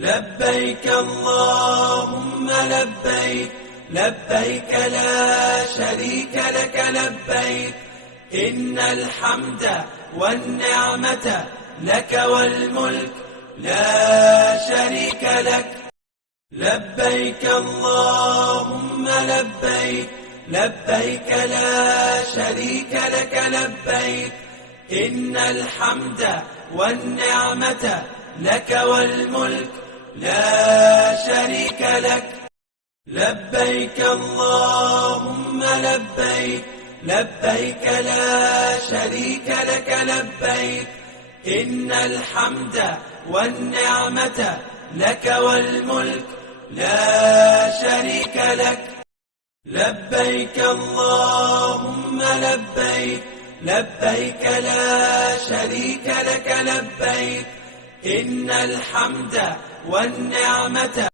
لبيك اللهم لبيك لبيك لا شريك لك لبيك إن الحمد والنعمة لك والملك لا شريك لك لبيك اللهم لبيك لبيك لا شريك لك لبيك إن الحمد والنعمة لك والملك لا شريك لك لبيك اللهم لبيك لبيك لا شريك لك لبيك إن الحمد والنعمة لك والملك لا شريك لك لبيك اللهم لبيك لبيك لا شريك لك لبيك إن الحمد والنعمة